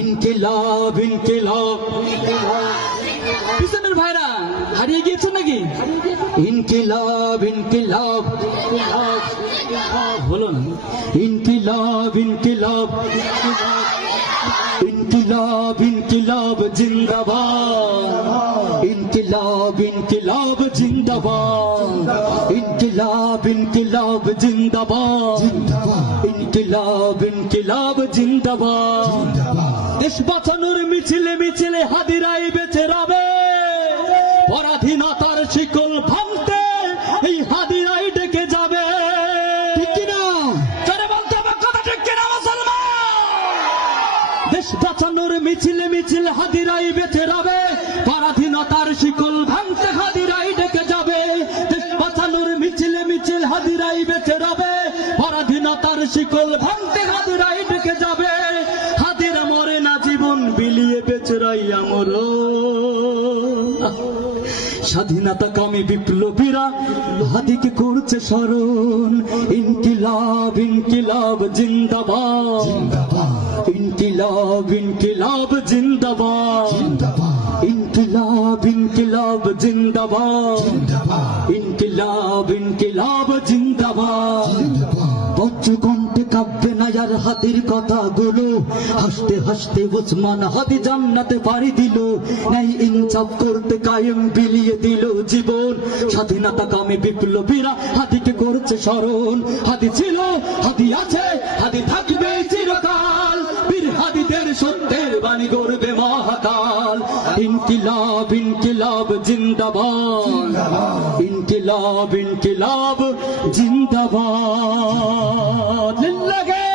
ইনকিলাব ইনকিলাব পিছনের ভাইরা হারিয়ে গিয়েছেন নাকি? ইনকিলাব ইনকিলাব বলো না। ইনকিলাব ইনকিলাব ইনকিলাব ইনকিলাব জিন্দাবাদ ইনকিলাব ইনকিলাব জিন্দাবাদ ইনকিলাব ইনকিলাব জিন্দাবাদ ইনকিলাব ইনকিলাব জিন্দাবাদ দেশ বাঁচানোর মিছিলে মিছিলে হাদিরাই বেঁচে রবে পরাধীনতার শিকল ভাঙতে এই হাদিরাই ডেকে যাবে। ঠিক কিনা? জোরে বলতে হবে কথা, ঠিক কিনা মুসলমান? দেশ বাঁচানোর মিছিলে মিছিলে হাদিরাই বেঁচে রবে পরাধীনতার শিকল ভাঙতে হাদিরাই ডেকে যাবে। দেশ বাঁচানোর মিছিলে মিছিল হাদিরাই বেঁচে রবে পরাধীনতার শিকল ভাঙতে হাদিরাই ডেকে যাবে। হাদিরা মরে না জীবন বিলিয়ে বেচরাই আমর স্বাধীনতা কামী বিপ্লবীরা হাদিকে করছে স্মরণ। ইনকিলাব ইনকিলাব জিন্দাবাদ ইনকিলাব ইনকিলাব জিন্দাবাদ ইনকিলাব ইনকিলাব জিন্দাবাদ ইনকিলাব ইনকিলাব জিন্দাবাদ। পঞ্চকণ্ঠে কাব্যে নাজার হাদির কথাগুলো হাসতে হাসতে উসমান হাদি জান্নাতে পাড়ি দিল। নাই ইনসাফ করতে কায়েম বিলিয়ে দিল জীবন। স্বাধীনতা কামী বিপ্লবীরা হাদিকে করছে স্মরণ। হাদি ছিল, হাদি আছে, হাদি থাকবে চিরকাল। বীর হাদিদের সত্যের বাণী গড়বে মহাকাল। ইনকিলাব ইনকিলাব জিন্দাবাদ ইনকিলাব ইনকিলাব জিন্দাবাদ। লিল্লাহে